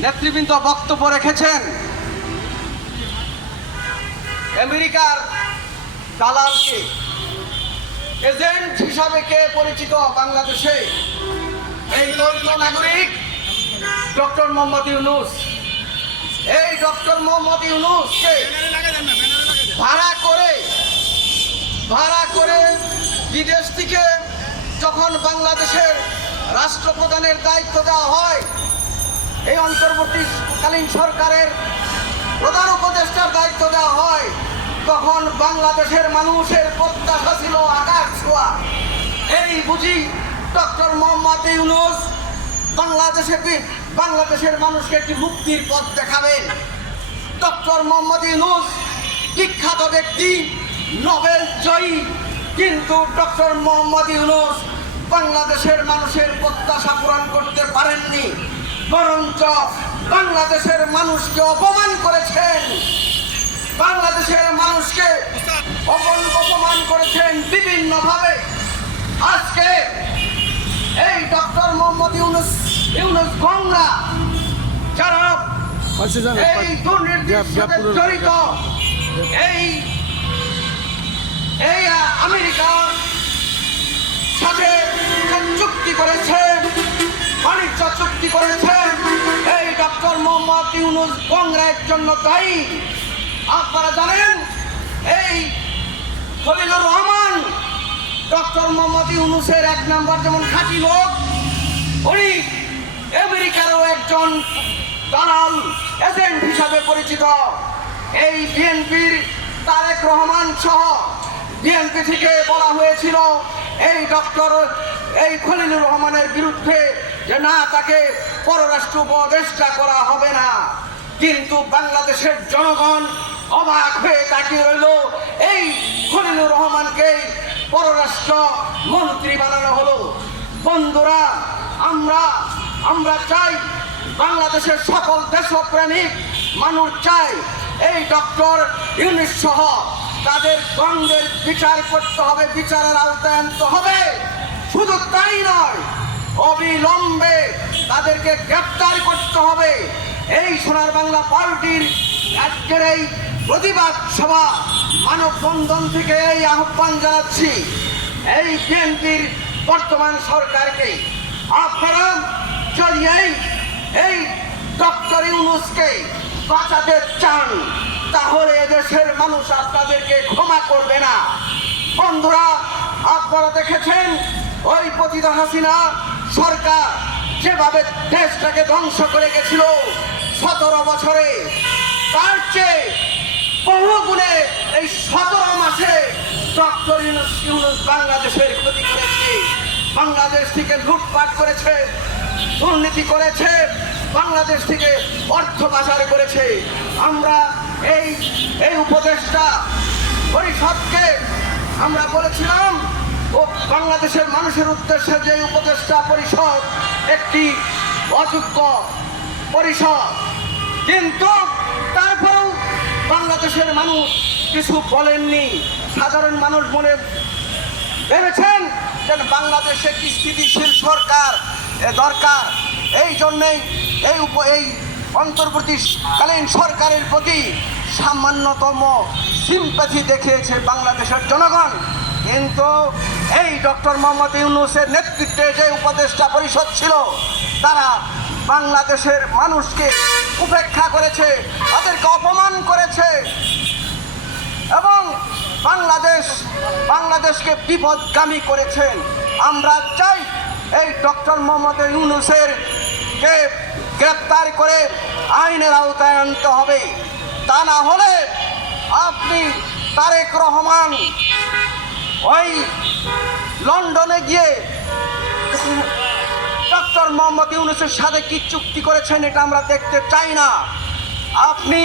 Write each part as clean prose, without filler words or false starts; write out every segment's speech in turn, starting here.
নেতৃবৃন্দ বক্তব্য রেখেছেন। আমেরিকার দালালকে এজেন্ট হিসাবে কে পরিচিত বাংলাদেশে? এই দলিত নাগরিক ডক্টর মোহাম্মদ ইউনূস। এই ডক্টর মোহাম্মদ ইউনূসকে ভাড়া করে বিদেশ থেকে যখন বাংলাদেশের রাষ্ট্রপ্রধানের দায়িত্ব দেওয়া হয়, এই অন্তর্বর্তীকালীন সরকারের প্রধান উপদেষ্টার দায়িত্ব দেওয়া হয়, তখন বাংলাদেশের মানুষের প্রত্যাশা ছিল আকাশ ছোঁয়া। এই বুঝি ডক্টর মোহাম্মদ ইউনূস বাংলাদেশের মানুষকে একটি মুক্তির পথ দেখাবেন। ডক্টর মোহাম্মদ ইউনূস বিখ্যাত ব্যক্তি, নোবেল জয়ী, কিন্তু ডক্টর মোহাম্মদ ইউনূস বাংলাদেশের মানুষের প্রত্যাশা পূরণ করতে পারেননি, বরঞ্চ বাংলাদেশের মানুষকে অপমান করেছেন। বাংলাদেশের মানুষকে অপমান করেছেন বিভিন্নভাবে। আজকে এই ডক্টর মোহাম্মদ ইউনূস গংরা যারা এই দুর্নীতির সাথে জড়িত, এই আমেরিকার সাথে চুক্তি করেছেন, বাণিজ্য চুক্তি করেছেন, এই ডক্টর মোহাম্মদ ইউনূস গংরার জন্য দায়ী। আপনারা জানেন এই খলিলুর রহমান ডক্টর মোহাম্মদ ইউনূসের এক নাম্বার যেমন খাঁটি লোক, উনি আমেরিকারও একজন দালাল এজেন্ট হিসাবে পরিচিত। এই বিএনপির তারেক রহমান সহ বিএনপি থেকে বলা হয়েছিল এই খলিলুর রহমানের বিরুদ্ধে যে না, তাকে পররাষ্ট্র উপদেষ্টা করা হবে না। কিন্তু বাংলাদেশের জনগণ অবাক হয়ে তাকিয়ে রইল, এই খলিলুর রহমানকে পররাষ্ট্র মন্ত্রী বানানো হলো। বন্ধুরা, আমরা চাই বাংলাদেশের সকল দেশপ্রেমিক মানুষ চাই এই ডক্টর ইউনূস সহ তাদের দ্বন্দ্বের বিচার করতে হবে, বিচারের আওতায় আনতে হবে। শুধু তাই নয়, অবিলম্বে তাদেরকে গ্রেপ্তার করতে হবে। এই সোনার বাংলা পার্টির আজকের এই প্রতিবাদ সভা মানববন্ধন থেকে এই আহ্বান জানাচ্ছি এই বিএনপির বর্তমান সরকারকে, আপনারা যদি এই ডক্টর ইউনূসকে বাঁচাতে চান, তাহলে এদেশের মানুষ আপনাদেরকে ক্ষমা করবে না। বন্ধুরা, আপনারা দেখেছেন ওই পতিত হাসিনা সরকার যেভাবে দেশটাকে ধ্বংস করে গেছিল 17 বছরে, তার চেয়ে বহু গুণে এই 17 মাসে ডক্টর ইউনূস বাংলাদেশের ক্ষতি করেছে। বাংলাদেশ থেকে লুটপাট করেছে, দুর্নীতি করেছে, বাংলাদেশ থেকে অর্থ পাচার করেছে। আমরা এই উপদেষ্টা পরিষদকে আমরা বলেছিলাম ও বাংলাদেশের মানুষের উদ্দেশ্যে যে উপদেষ্টা পরিষদ একটি অযোগ্য পরিষদ, কিন্তু তারপরেও বাংলাদেশের মানুষ কিছু বলেননি। সাধারণ মানুষ মনে ভেবেছেন যে বাংলাদেশে একটি স্থিতিশীল সরকার দরকার। এই জন্যেই এই অন্তর্বর্তীকালীন সরকারের প্রতি সামান্যতম সিম্প্যাথি দেখিয়েছে বাংলাদেশের জনগণ। কিন্তু এই ডক্টর মোহাম্মদ ইউনূসের নেতৃত্বে যে উপদেষ্টা পরিষদ ছিল, তারা বাংলাদেশের মানুষকে উপেক্ষা করেছে, তাদেরকে অপমান করেছে এবং বাংলাদেশকে বিপদগামী করেছেন। আমরা চাই এই ডক্টর মোহাম্মদ ইউনূসের কে গ্রেপ্তার করে আইনের আওতায় আনতে হবে। তা না হলে আপনি তারেক রহমান ওই লন্ডনে গিয়ে ডক্টর মোহাম্মদ ইউনূসের সাথে কি চুক্তি করেছেন এটা আমরা দেখতে চাই না। আপনি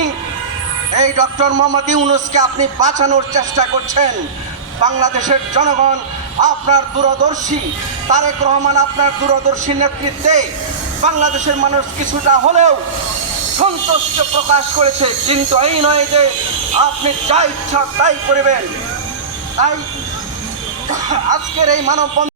এই ডক্টর মোহাম্মদ ইউনূসকে আপনি বাঁচানোর চেষ্টা করছেন। বাংলাদেশের জনগণ আপনার দূরদর্শী, তারেক রহমান আপনার দূরদর্শী নেতৃত্বে বাংলাদেশের মানুষ কিছুটা হলেও সন্তুষ্ট প্রকাশ করেছে। কিন্তু এই নয় যে আপনি যা ইচ্ছা তাই করবেন। তাই আজকের এই মানববন্ধন